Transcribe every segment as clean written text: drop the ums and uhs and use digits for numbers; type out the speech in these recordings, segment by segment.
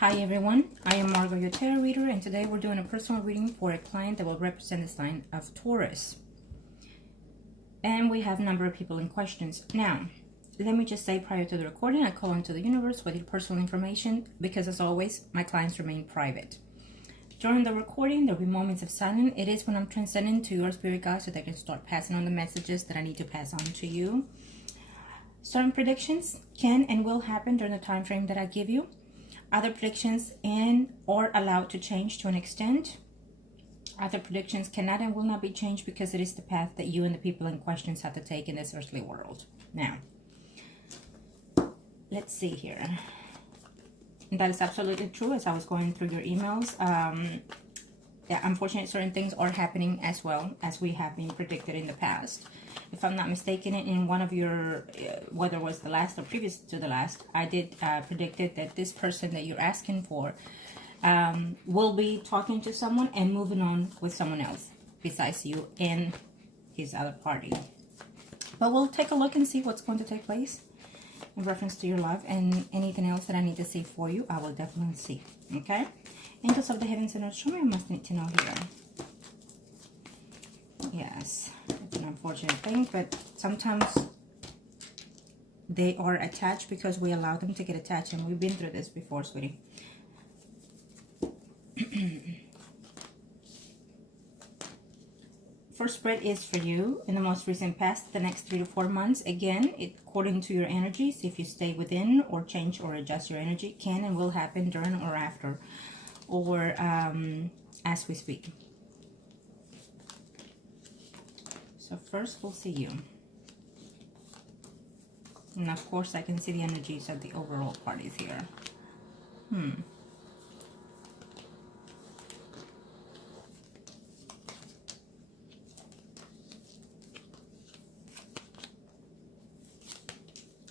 Hi everyone, I am Margourtarotreader, and today we're doing a personal reading for a client that will represent the sign of Taurus. And we have a number of people in questions. Now, let me just say prior to the recording, I call into the universe with your personal information because, as always, my clients remain private. During the recording, there will be moments of silence. It is when I'm transcending to your spirit guides so they can start passing on the messages that I need to pass on to you. Certain predictions can and will happen during the time frame that I give you. Other predictions are allowed to change to an extent. Other predictions cannot and will not be changed because it is the path that you and the people in questions have to take in this earthly world. Now, let's see here. That is absolutely true. As I was going through your emails, yeah, unfortunately, certain things are happening as well as we have been predicted in the past. If I'm not mistaken, in one of your, whether it was the last or previous to the last, I did predicted that this person that you're asking for will be talking to someone and moving on with someone else besides you and his other party. But we'll take a look and see what's going to take place in reference to your love, and anything else that I need to see for you, I will definitely see. Okay? Angels of the heavens and earth, show me I must need to know here. Yes, it's an unfortunate thing, but sometimes they are attached because we allow them to get attached, and we've been through this before, sweetie. First spread is for you in the most recent past, the next 3 to 4 months. Again, according to your energies, if you stay within or change or adjust your energy, can and will happen during or after, or as we speak. So first we'll see you. And of course I can see the energies of the overall parties here.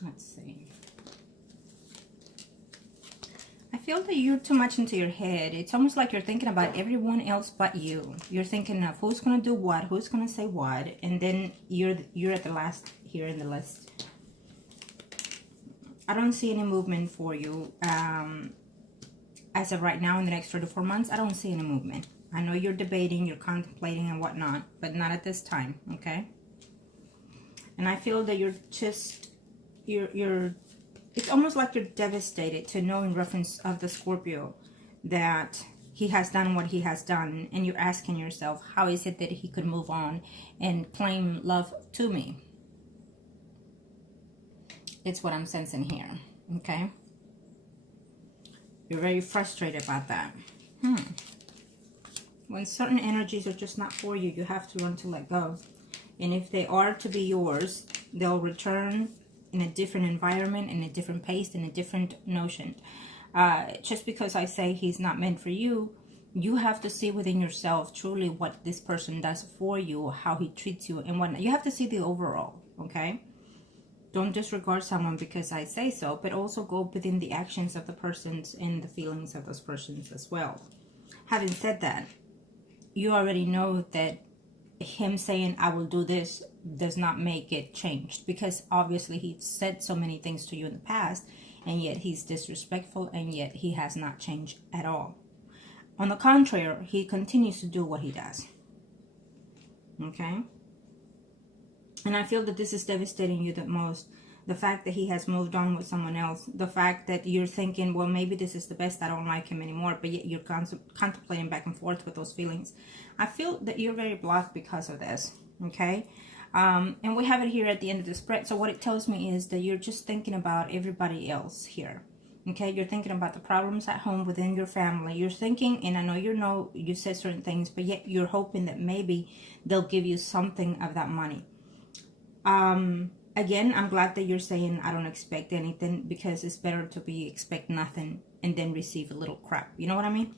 Let's see. I feel that you're too much into your head. It's almost like you're thinking about everyone else but you. You're thinking of who's going to do what, who's going to say what, and then you're at the last here in the list. I don't see any movement for you. As of right now, in the next 3 to 4 months, I don't see any movement. I know you're debating, you're contemplating and whatnot, but not at this time, okay? And I feel that you're just... it's almost like you're devastated to know, in reference of the Scorpio, that he has done what he has done, and you're asking yourself, how is it that he could move on and claim love to me? It's what I'm sensing here, okay? You're very frustrated about that. When certain energies are just not for you, you have to learn to let go. And if they are to be yours, they'll return in a different environment, in a different pace, in a different notion. Just because I say he's not meant for you, you have to see within yourself truly what this person does for you, how he treats you and whatnot. You have to see the overall, okay? Don't disregard someone because I say so, but also go within the actions of the persons and the feelings of those persons as well. Having said that, you already know that him saying I will do this does not make it changed, because obviously he said so many things to you in the past, and yet he's disrespectful, and yet he has not changed at all. On the contrary, he continues to do what he does. Okay? And I feel that this is devastating you the most. The fact that he has moved on with someone else. The fact that you're thinking, well, maybe this is the best. I don't like him anymore. But yet you're contemplating back and forth with those feelings. I feel that you're very blocked because of this. Okay? And we have it here at the end of the spread. So what it tells me is that you're just thinking about everybody else here. Okay? You're thinking about the problems at home within your family. You're thinking, and I know you said certain things, but yet you're hoping that maybe they'll give you something of that money. Again, I'm glad that you're saying I don't expect anything, because it's better to expect nothing and then receive a little crap. You know what I mean?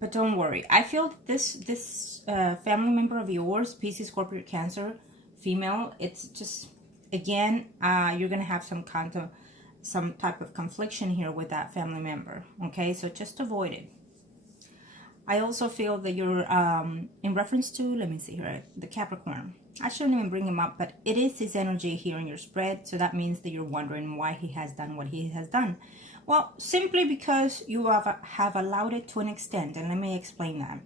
But don't worry. I feel this family member of yours, Pisces, Scorpio, Cancer, female, it's just, again, you're going to have some type of confliction here with that family member. Okay? So just avoid it. I also feel that you're, in reference to, let me see here, the Capricorn. I shouldn't even bring him up, but it is his energy here in your spread. So that means that you're wondering why he has done what he has done. Well, simply because you have allowed it to an extent. And let me explain that.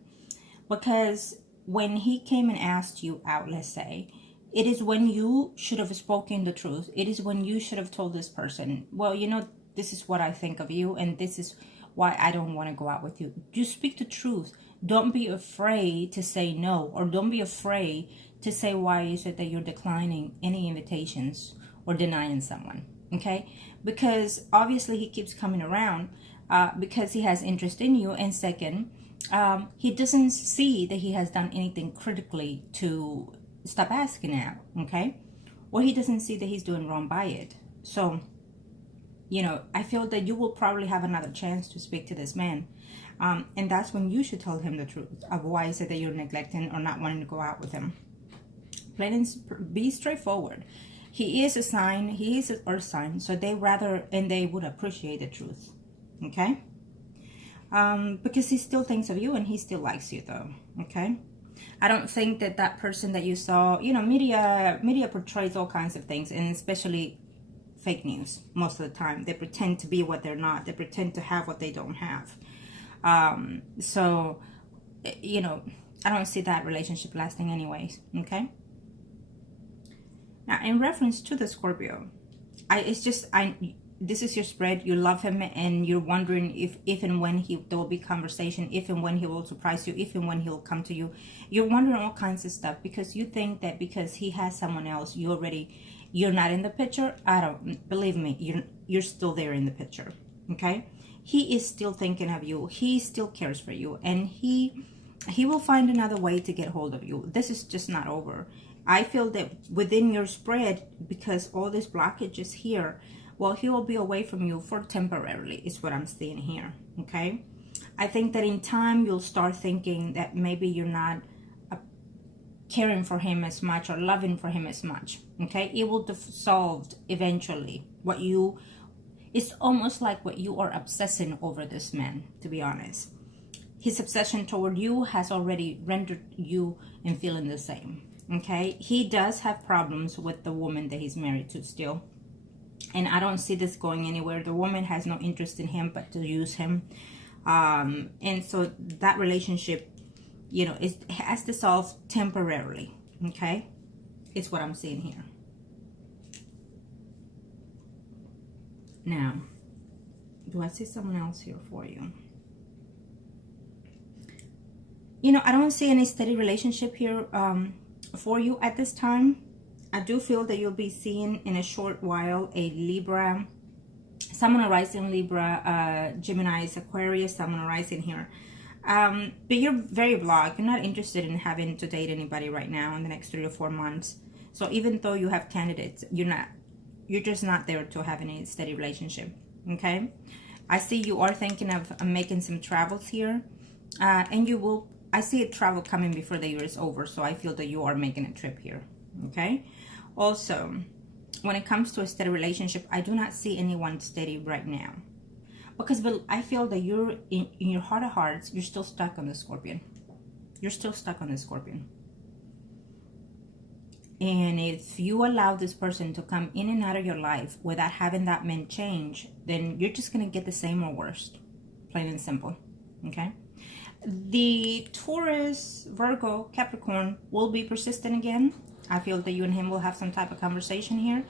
Because when he came and asked you out, let's say, it is when you should have spoken the truth. It is when you should have told this person, well, you know, this is what I think of you, and this is why I don't want to go out with you. You speak the truth. Don't be afraid to say no, or don't be afraid to say why is it that you're declining any invitations or denying someone, okay? Because obviously he keeps coming around because he has interest in you, and second, he doesn't see that he has done anything critically to stop asking out, okay? Or he doesn't see that he's doing wrong by it. So, you know, I feel that you will probably have another chance to speak to this man. And that's when you should tell him the truth of why is it that you're neglecting or not wanting to go out with him. Plain and be straightforward. He is a sign, he is an earth sign, so they rather, and they would appreciate the truth, okay? Because he still thinks of you and he still likes you though, okay? I don't think that that person that you saw, you know, media portrays all kinds of things, and especially fake news most of the time. They pretend to be what they're not. They pretend to have what they don't have. So, you know, I don't see that relationship lasting anyways, okay? Now, in reference to the Scorpio, this is your spread. You love him, and you're wondering if and when there will be conversation, if and when he will surprise you, if and when he'll come to you. You're wondering all kinds of stuff because you think that because he has someone else, you're not in the picture. I don't, believe me, you're still there in the picture, okay? He is still thinking of you. He still cares for you, and he will find another way to get hold of you. This is just not over. I feel that within your spread, because all this blockage is here, well, he will be away from you for temporarily, is what I'm seeing here, okay? I think that in time, you'll start thinking that maybe you're not caring for him as much or loving for him as much, okay? It will dissolve eventually. It's almost like what you are obsessing over this man, to be honest. His obsession toward you has already rendered you in feeling the same, okay? He does have problems with the woman that he's married to still. And I don't see this going anywhere. The woman has no interest in him but to use him. And so that relationship, you know, it has dissolved temporarily, okay? It's what I'm seeing here. Now, do I see someone else here for you? You know, I don't see any steady relationship here for you at this time. I do feel that you'll be seeing in a short while a Libra, someone arising Libra, Gemini, Aquarius, someone arising here. But you're very blocked. You're not interested in having to date anybody right now in the next 3 to 4 months. So even though you have candidates, you're just not there to have any steady relationship, okay? I see you are thinking of making some travels here, and I see a travel coming before the year is over, so I feel that you are making a trip here, okay? Also, when it comes to a steady relationship, I do not see anyone steady right now, because I feel that you're in your heart of hearts, you're still stuck on the Scorpion. You're still stuck on the Scorpion. And if you allow this person to come in and out of your life without having that man change, then you're just going to get the same or worse. Plain and simple. Okay? The Taurus, Virgo, Capricorn will be persistent again. I feel that you and him will have some type of conversation here.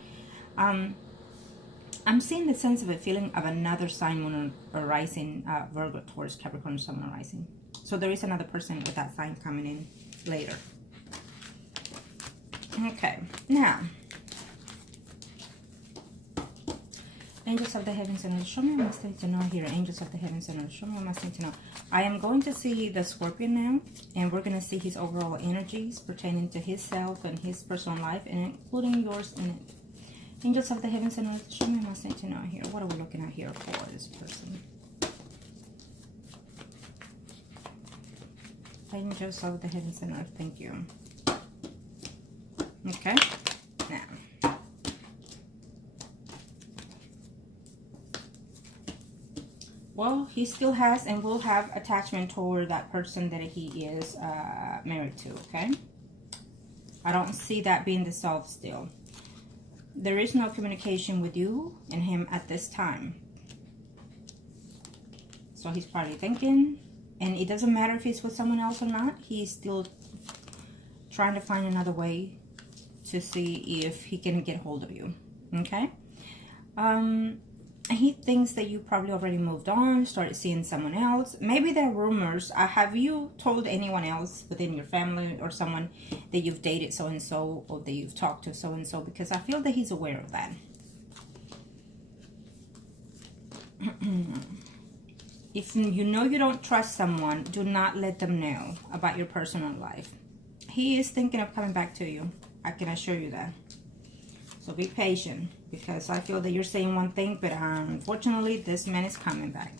I'm seeing the sense of a feeling of another sign, moon arising, Virgo, Taurus, Capricorn, sun arising. So there is another person with that sign coming in later. Okay, now, angels of the heavens and earth, show me what I must need to know here. Angels of the heavens and earth, show me what I must need to know. I am going to see the Scorpion now, and we're going to see his overall energies pertaining to his self and his personal life, and including yours in it. Angels of the heavens and earth, show me what I must need to know here. What are we looking at here for this person? Angels of the heavens and earth, thank you. Okay, now, Well, he still has and will have attachment toward that person that he is married to, okay? I don't see that being dissolved still. There is no communication with you and him at this time. So he's probably thinking, and it doesn't matter if he's with someone else or not, he's still trying to find another way to see if he can get hold of you, okay? He thinks that you probably already moved on, started seeing someone else. Maybe there are rumors. Have you told anyone else within your family or someone that you've dated so-and-so or that you've talked to so-and-so? Because I feel that he's aware of that. If you know you don't trust someone, do not let them know about your personal life. He is thinking of coming back to you. I can assure you that. So be patient, because I feel that you're saying one thing, but unfortunately, this man is coming back.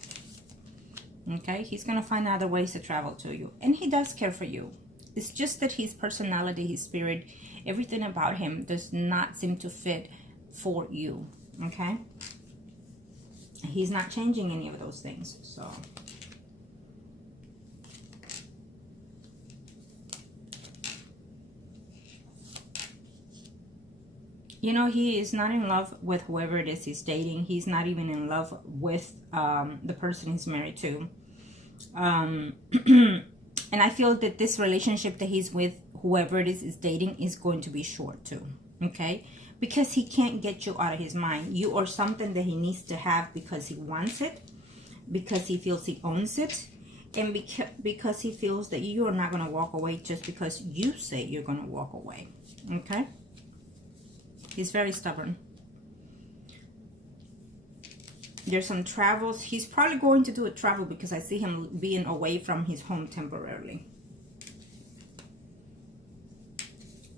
Okay? He's going to find other ways to travel to you. And he does care for you. It's just that his personality, his spirit, everything about him does not seem to fit for you. Okay? He's not changing any of those things. So you know, he is not in love with whoever it is he's dating. He's not even in love with the person he's married to. And I feel that this relationship that he's with, whoever it is dating, is going to be short too. Okay? Because he can't get you out of his mind. You are something that he needs to have because he wants it. Because he feels he owns it. And because he feels that you are not going to walk away just because you say you're going to walk away. Okay? He's very stubborn. There's some travels. He's probably going to do a travel because I see him being away from his home temporarily.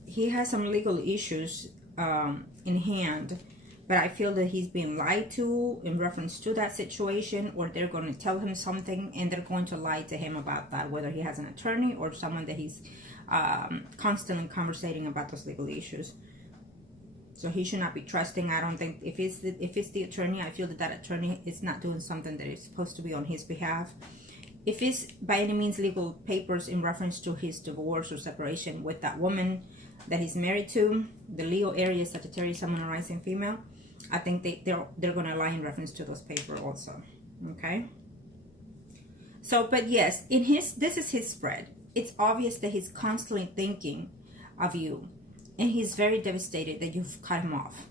He has some legal issues in hand, but I feel that he's being lied to in reference to that situation, or they're going to tell him something and they're going to lie to him about that, whether he has an attorney or someone that he's constantly conversating about those legal issues. So he should not be trusting. I don't think, if it's the attorney, I feel that that attorney is not doing something that is supposed to be on his behalf. If it's by any means legal papers in reference to his divorce or separation with that woman that he's married to, the Leo area, Sagittarius, Sun, Moon, Rising, Female, I think they're going to lie in reference to those papers also. Okay. So, but yes, this is his spread. It's obvious that he's constantly thinking of you. And he's very devastated that you've cut him off.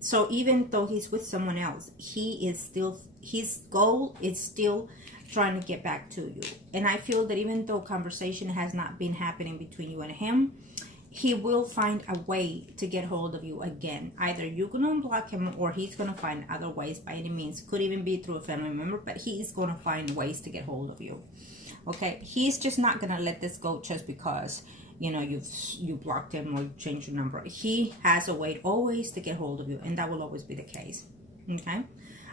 So even though he's with someone else, his goal is still trying to get back to you. And I feel that even though conversation has not been happening between you and him, he will find a way to get hold of you again. Either you're going to block him or he's going to find other ways by any means. Could even be through a family member, but he's going to find ways to get hold of you. Okay? He's just not going to let this go just because, you know, you blocked him or you changed your number. He has a way always to get hold of you, and that will always be the case. Okay?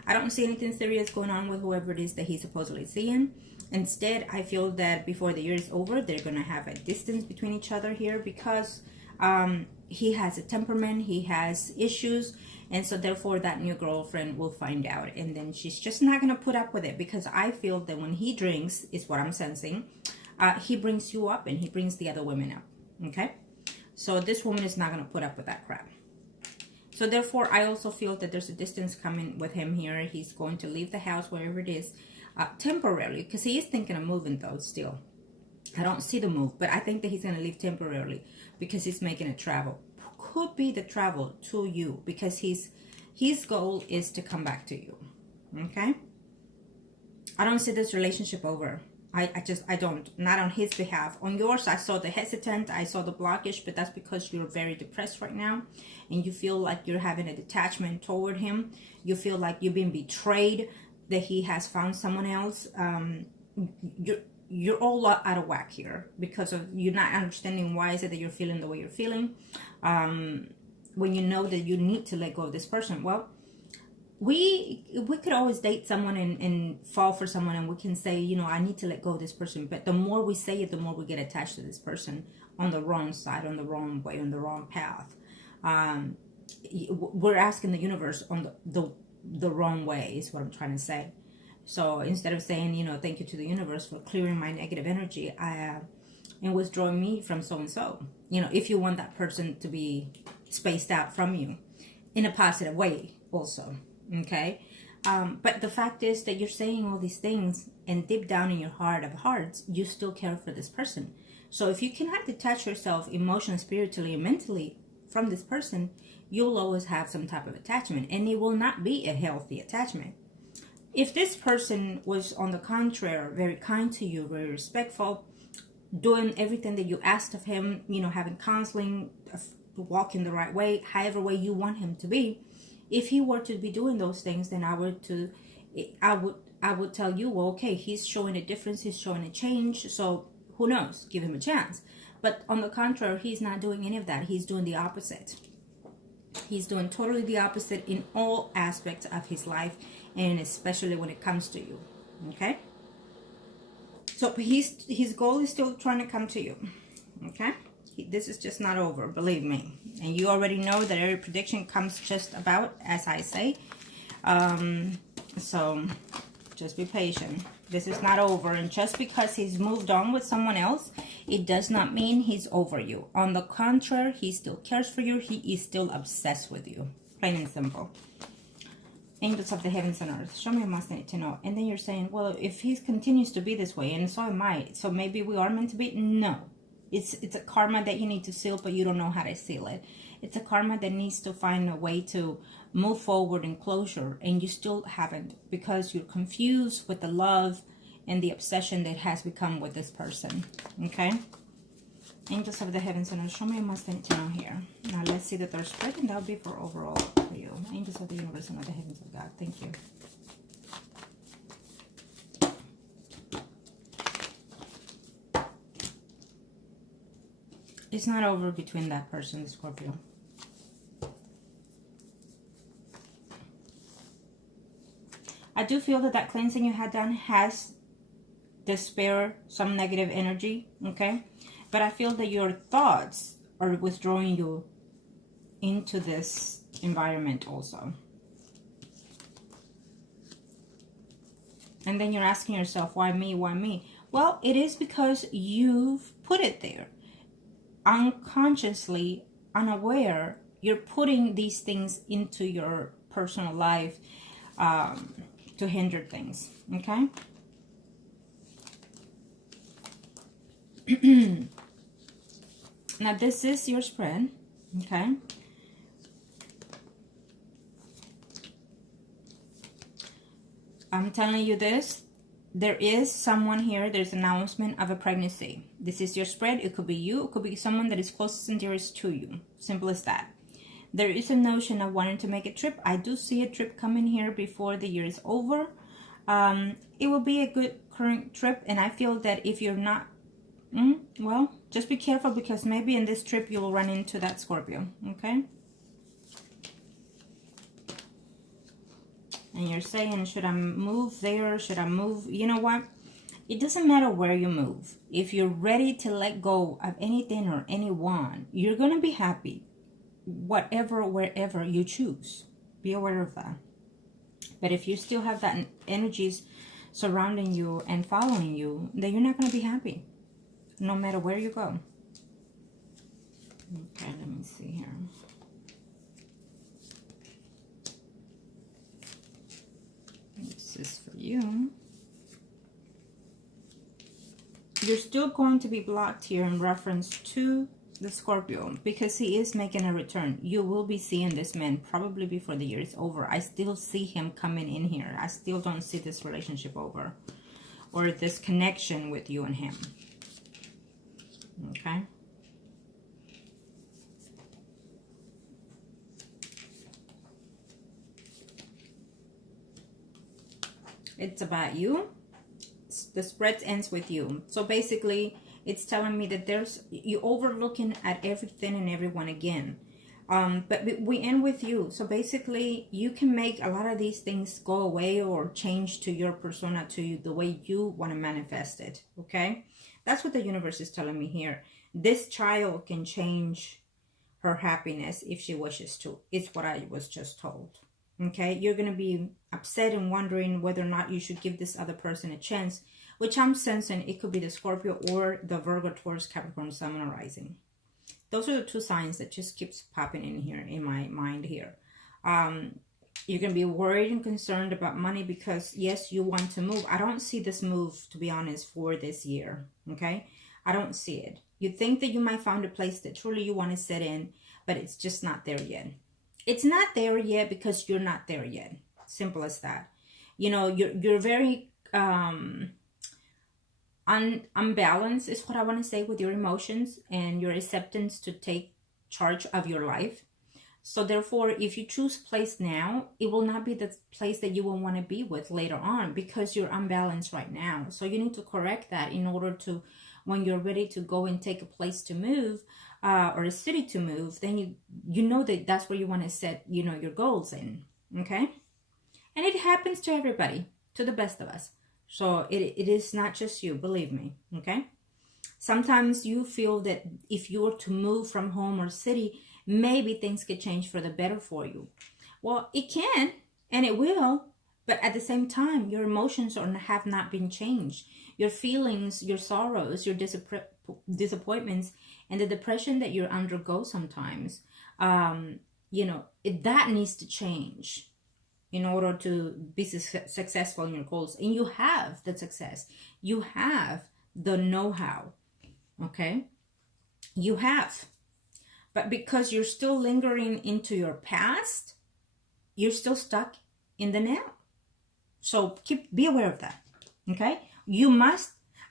I don't see anything serious going on with whoever it is that he's supposedly seeing. Instead, I feel that before the year is over, they're going to have a distance between each other here because he has a temperament, he has issues, and so therefore that new girlfriend will find out, and then she's just not going to put up with it, because I feel that when he drinks, is what I'm sensing, he brings you up and he brings the other women up. Okay? So this woman is not going to put up with that crap. So therefore, I also feel that there's a distance coming with him here. He's going to leave the house, wherever it is, temporarily, because he is thinking of moving though still. I don't see the move, but I think that he's going to leave temporarily because he's making a travel. Could be the travel to you, because his goal is to come back to you. Okay? I don't see this relationship over. I don't. Not on his behalf. On yours, I saw the hesitant, I saw the blockage, but that's because you're very depressed right now and you feel like you're having a detachment toward him. You feel like you've been betrayed, that he has found someone else. You're all out of whack here because of you not understanding why is it that you're feeling the way you're feeling. When you know that you need to let go of this person. Well, we could always date someone and fall for someone, and we can say, you know, I need to let go of this person. But the more we say it, the more we get attached to this person on the wrong side, on the wrong way, on the wrong path. We're asking the universe on the wrong way is what I'm trying to say. So instead of saying, you know, thank you to the universe for clearing my negative energy, and withdrawing me from so and so. You know, if you want that person to be spaced out from you in a positive way, also. Okay. But the fact is that you're saying all these things, and deep down in your heart of hearts, you still care for this person. So if you cannot detach yourself emotionally, spiritually, and mentally from this person, you'll always have some type of attachment, and it will not be a healthy attachment. If this person was, on the contrary, very kind to you, very respectful, doing everything that you asked of him, you know, having counseling, walking the right way, however way you want him to be, if he were to be doing those things, then I would tell you, well, okay, he's showing a difference, he's showing a change, so who knows, give him a chance. But on the contrary, he's not doing any of that. He's doing the opposite. He's doing totally the opposite in all aspects of his life, and especially when it comes to you. Okay? So his goal is still trying to come to you. Okay? This is just not over, believe me. And you already know that every prediction comes just about as I say. So just be patient. This is not over. And just because he's moved on with someone else, it does not mean he's over you. On the contrary, he still cares for you. He is still obsessed with you. Plain and simple. Angels of the heavens and earth, show me what I need to know. And then you're saying, well, if he continues to be this way, and so am I, so maybe we are meant to be. No. It's a karma that you need to seal, but you don't know how to seal it. It's a karma that needs to find a way to move forward in closure, and you still haven't, because you're confused with the love and the obsession that has become with this person. Okay? Angels of the heavens and earth, show me what must I need to know here. Now let's see the third spread, and that'll be for overall for you. Angels of the universe and of the heavens of God. Thank you. It's not over between that person, the Scorpio. I do feel that cleansing you had done has dispelled some negative energy, okay? But I feel that your thoughts are withdrawing you into this environment also. And then you're asking yourself, why me? Why me? Well, it is because you've put it there. Unconsciously, unaware, you're putting these things into your personal life to hinder things, okay? Now this is your spread, okay? I'm telling you this. There is someone here, there's an announcement of a pregnancy. This is your spread. It could be you. It could be someone that is closest and dearest to you. Simple as that. There is a notion of wanting to make a trip. I do see a trip coming here before the year is over. It will be a good current trip. And I feel that if you're not, well, just be careful, because maybe in this trip you will run into that Scorpio. Okay? And you're saying, should I move there? Should I move? You know what? It doesn't matter where you move. If you're ready to let go of anything or anyone, you're going to be happy. Whatever, wherever you choose. Be aware of that. But if you still have that energies surrounding you and following you, then you're not going to be happy. No matter where you go. Okay, let me see here. This is for you. You're still going to be blocked here in reference to the Scorpio, because he is making a return. You will be seeing this man probably before the year is over. I still see him coming in here. I still don't see this relationship over, or this connection with you and him. Okay? It's about you. The spread ends with you. So basically, it's telling me that you're overlooking at everything and everyone again. But we end with you. So basically, you can make a lot of these things go away or change to your persona, to the way you want to manifest it. Okay? That's what the universe is telling me here. This child can change her happiness if she wishes to. It's what I was just told. Okay, you're going to be upset and wondering whether or not you should give this other person a chance, which I'm sensing it could be the Scorpio or the Virgo, Taurus, Capricorn, Sun, or Rising. Those are the two signs that just keeps popping in here in my mind here. You're going to be worried and concerned about money because, yes, you want to move. I don't see this move, to be honest, for this year. Okay, I don't see it. You think that you might find a place that truly you want to sit in, but it's just not there yet. It's not there yet because you're not there yet. Simple as that. You know, you're very unbalanced is what I want to say with your emotions and your acceptance to take charge of your life. So therefore, if you choose place now, it will not be the place that you will want to be with later on because you're unbalanced right now. So you need to correct that in order to, when you're ready to go and take a place to move or a city to move, then you know that that's where you want to set, you know, your goals in. Okay. And it happens to everybody, to the best of us. So it is not just you, believe me. Okay. Sometimes you feel that if you were to move from home or city, maybe things could change for the better for you. Well, it can and it will, but at the same time, your emotions have not been changed. Your feelings, your sorrows, your disappointments, and the depression that you undergo sometimes, you know, that needs to change in order to be successful in your goals. And you have the success. You have the know-how. Okay? You have. But because you're still lingering into your past, you're still stuck in the now. So be aware of that. Okay?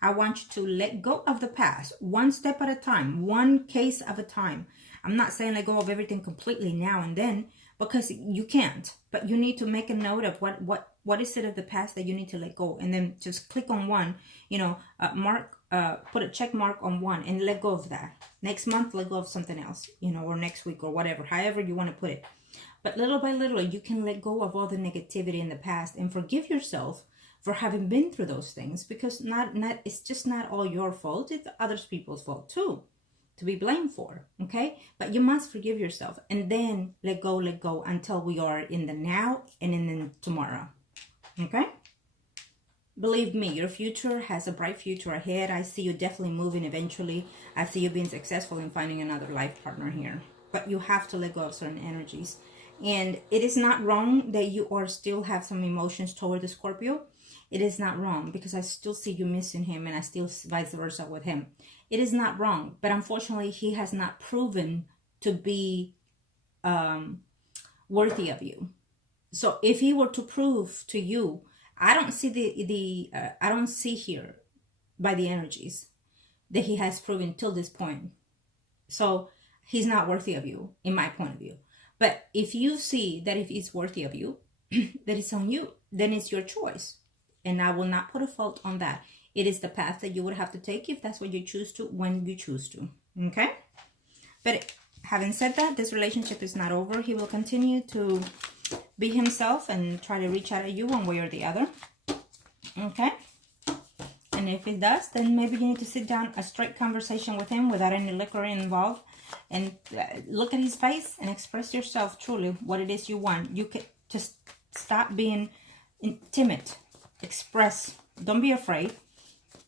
I want you to let go of the past, one step at a time, one case at a time. I'm not saying let go of everything completely now and then, because you can't. But you need to make a note of what is it of the past that you need to let go, and then just click on one. You know, put a check mark on one and let go of that. Next month, let go of something else. You know, or next week or whatever, however you want to put it. But little by little, you can let go of all the negativity in the past and forgive yourself for having been through those things, because it's just not all your fault. It's other people's fault too, to be blamed for. Okay, but you must forgive yourself and then let go until we are in the now and in the tomorrow. Okay, believe me, your future has a bright future ahead. I see you definitely moving eventually. I see you being successful in finding another life partner here, but you have to let go of certain energies. And it is not wrong that you still have some emotions toward the Scorpio. It is not wrong, because I still see you missing him, and I still vice versa with him. It is not wrong, but unfortunately, he has not proven to be worthy of you. So if he were to prove to you, I don't see I don't see here by the energies that he has proven till this point. So he's not worthy of you, in my point of view. But if you see that if he's worthy of you, that it's on you, then it's your choice. And I will not put a fault on that. It is the path that you would have to take if that's what you choose to, when you choose to. Okay? But having said that, this relationship is not over. He will continue to be himself and try to reach out at you one way or the other. Okay? And if it does, then maybe you need to sit down, a straight conversation with him without any liquor involved, and look at his face and express yourself truly what it is you want. You can just stop being timid. Express. Don't be afraid.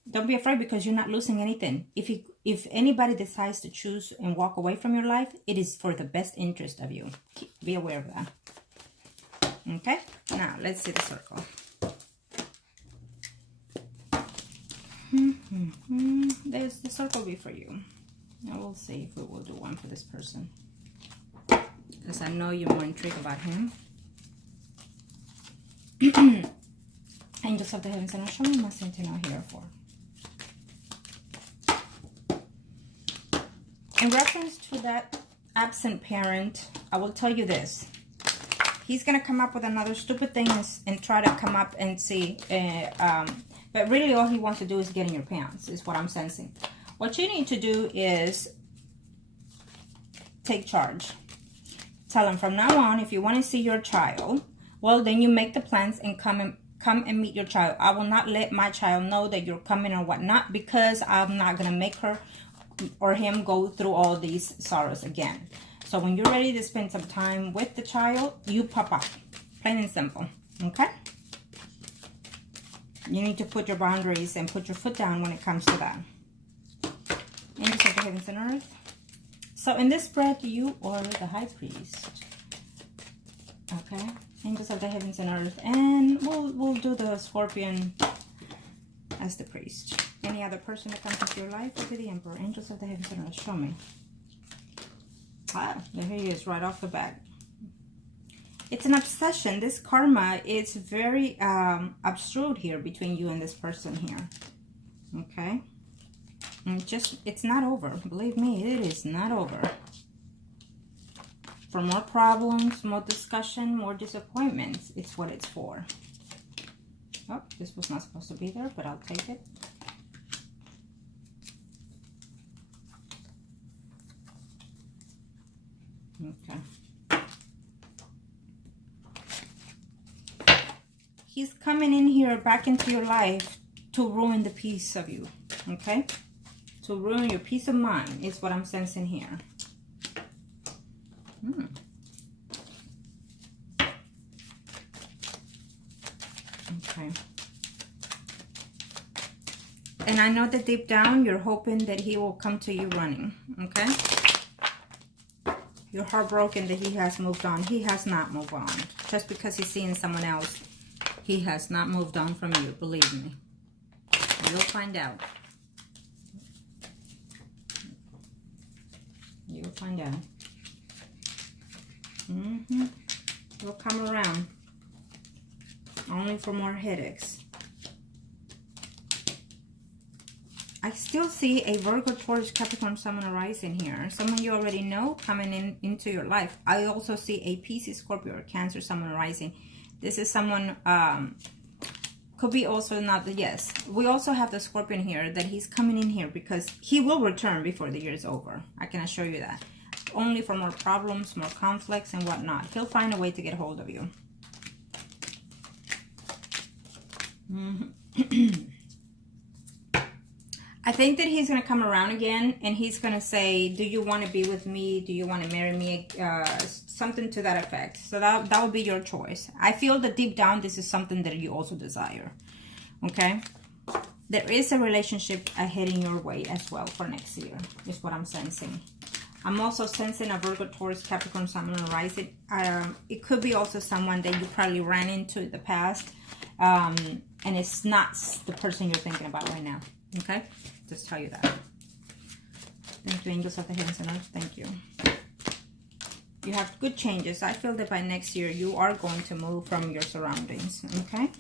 Don't be afraid, because you're not losing anything. If anybody decides to choose and walk away from your life, it is for the best interest of you. Be aware of that. Okay? Now, let's see the circle. There's the circle will be for you. Now we'll see if we will do one for this person, because I know you're more intrigued about him. Angels of the heavens, and show me my sentinel here for. In reference to that absent parent, I will tell you this. He's going to come up with another stupid thing and try to come up and see. But really all he wants to do is get in your pants, is what I'm sensing. What you need to do is take charge. Tell him from now on, if you want to see your child, well, then you make the plans and come and meet your child. I will not let my child know that you're coming or whatnot, because I'm not going to make her or him go through all these sorrows again. So when you're ready to spend some time with the child, you pop up. Plain and simple. Okay? You need to put your boundaries and put your foot down when it comes to that. Angels of the heavens and earth. So in this spread, you are the high priest. Okay? Angels of the heavens and earth. And we'll do the scorpion as the priest. Any other person that comes into your life will be the emperor. Angels of the heavens and earth. Show me. Ah, there he is right off the bat. It's an obsession. This karma is very obstrued here between you and this person here. Okay? And it's not over. Believe me, it is not over. For more problems, more discussion, more disappointments, it's what it's for. Oh, this was not supposed to be there, but I'll take it. Okay. He's coming in here back into your life to ruin the peace of you. Okay? To ruin your peace of mind is what I'm sensing here. Okay. And I know that deep down you're hoping that he will come to you running. Okay? You're heartbroken that he has moved on. He has not moved on. Just because he's seeing someone else, he has not moved on from you. Believe me. You'll find out. You'll find out. You'll come around. Only for more headaches. I still see a Virgo, Taurus, Capricorn, Sun, and Rising here. Someone you already know coming into your life. I also see a Pisces, Scorpio, or Cancer, Sun, and Rising. This is someone, could be also not the, yes. We also have the Scorpion here, that he's coming in here because he will return before the year is over. I can assure you that. Only for more problems, more conflicts, and whatnot. He'll find a way to get hold of you. I think that he's going to come around again and he's going to say, do you want to be with me? Do you want to marry me? Something to that effect. So that will be your choice. I feel that deep down this is something that you also desire. Okay? There is a relationship heading your way as well for next year, is what I'm sensing. I'm also sensing a Virgo, Taurus, Capricorn, Sun, and Rising. It could be also someone that you probably ran into in the past. And it's not the person you're thinking about right now. Okay? Just tell you that. Thank you, angels of the heavens and earth. Thank you. You have good changes. I feel that by next year, you are going to move from your surroundings. Okay?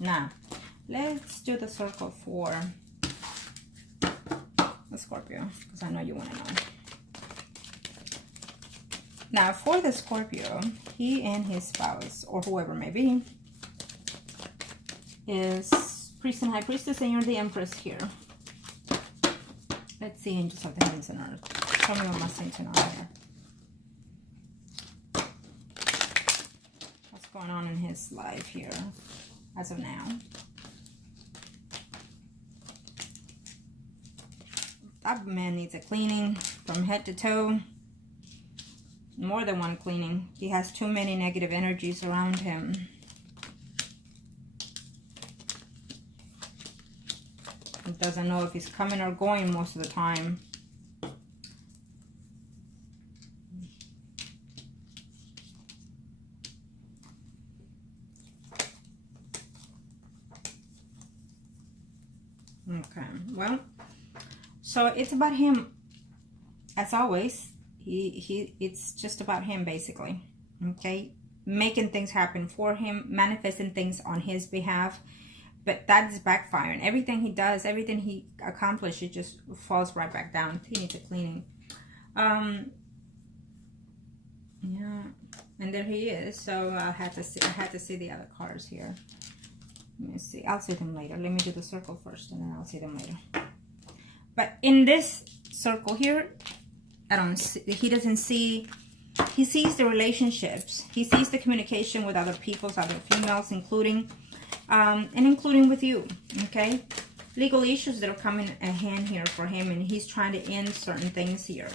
Now, let's do the circle for the Scorpio, because I know you want to know. Now, for the Scorpio, he and his spouse, or whoever may be, is Priest and High Priestess, and you're the Empress here. Let's see, angels of the heavens and earth. Tell me what my saints know here. What's going on in his life here, as of now? That man needs a cleaning from head to toe. More than one cleaning. He has too many negative energies around him. He doesn't know if he's coming or going most of the time. Okay, well, so it's about him, as always. It's just about him, basically. Okay, making things happen for him, manifesting things on his behalf. But that is backfiring. Everything he does, everything he accomplishes, it just falls right back down. He needs a cleaning. Yeah, and there he is. So I had to see the other cards here. Let me see. I'll see them later. Let me do the circle first, and then I'll see them later. But in this circle here, I don't see. He doesn't see. He sees the relationships. He sees the communication with other peoples, other females, including with you. Okay, legal issues that are coming at hand here for him, and he's trying to end certain things here.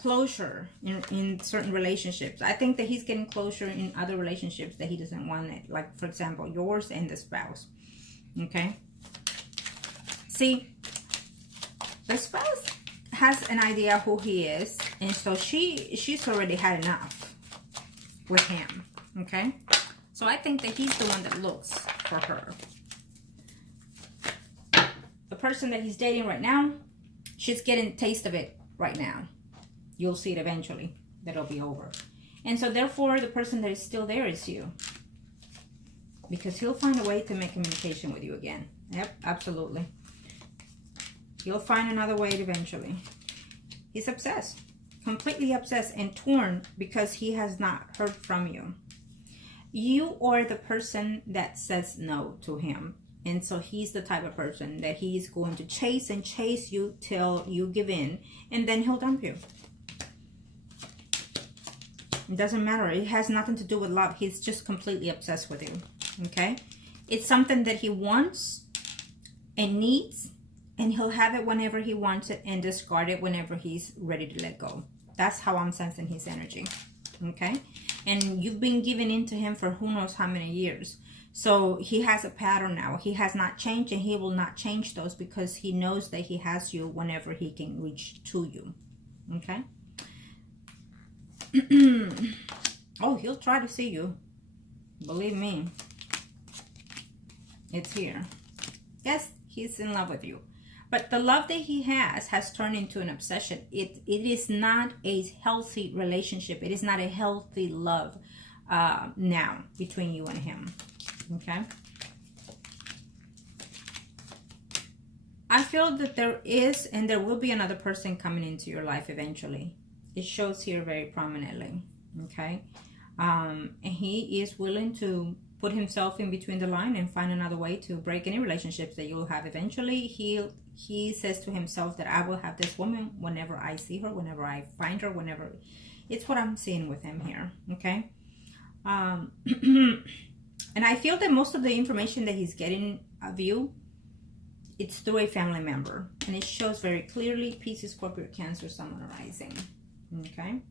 closure in certain relationships. I think that he's getting closure in other relationships that he doesn't want it. Like, for example, yours and the spouse. Okay? See, the spouse has an idea who he is, and so she's already had enough with him. Okay? So I think that he's the one that looks for her. The person that he's dating right now, she's getting a taste of it right now. You'll see it eventually. That'll be over. And so therefore, the person that is still there is you. Because he'll find a way to make communication with you again. Yep, absolutely. He'll find another way eventually. He's obsessed. Completely obsessed and torn because he has not heard from you. You are the person that says no to him. And so he's the type of person that he's going to chase and chase you till you give in. And then he'll dump you. It doesn't matter. It has nothing to do with love. He's just completely obsessed with you. Okay? It's something that he wants and needs. And he'll have it whenever he wants it and discard it whenever he's ready to let go. That's how I'm sensing his energy. Okay? And you've been giving in to him for who knows how many years. So he has a pattern now. He has not changed, and he will not change those because he knows that he has you whenever he can reach to you. Okay? Oh, he'll try to see you. Believe me. It's here. Yes, he's in love with you. But the love that he has turned into an obsession. It is not a healthy relationship. It is not a healthy love now between you and him. Okay? I feel that there is and there will be another person coming into your life eventually. It shows here very prominently. Okay? And he is willing to put himself in between the line and find another way to break any relationships that you will have eventually. He says to himself that I will have this woman whenever I see her, whenever I find her, whenever. It's what I'm seeing with him here. Okay? And I feel that most of the information that he's getting of you, it's through a family member. And it shows very clearly Pisces, Scorpio, Cancer, Sun, Rising. Okay?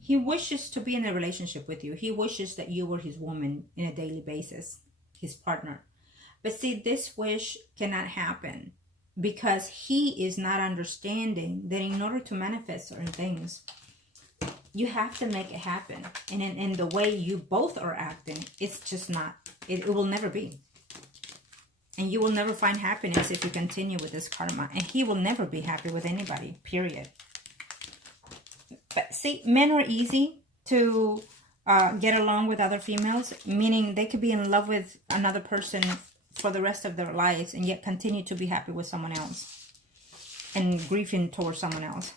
He wishes to be in a relationship with you. He wishes that you were his woman in a daily basis, his partner. But see, this wish cannot happen because he is not understanding that in order to manifest certain things, you have to make it happen. And in the way you both are acting, it's just not, it will never be. And you will never find happiness if you continue with this karma. And he will never be happy with anybody, period. But see, men are easy to get along with other females, meaning they could be in love with another person for the rest of their lives and yet continue to be happy with someone else and grieving towards someone else.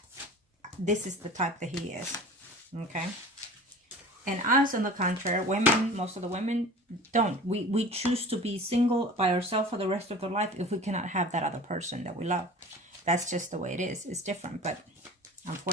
This is the type that he is. Okay? And us, on the contrary, women, most of the women don't. We choose to be single by ourselves for the rest of their life if we cannot have that other person that we love. That's just the way it is. It's different, but unfortunately.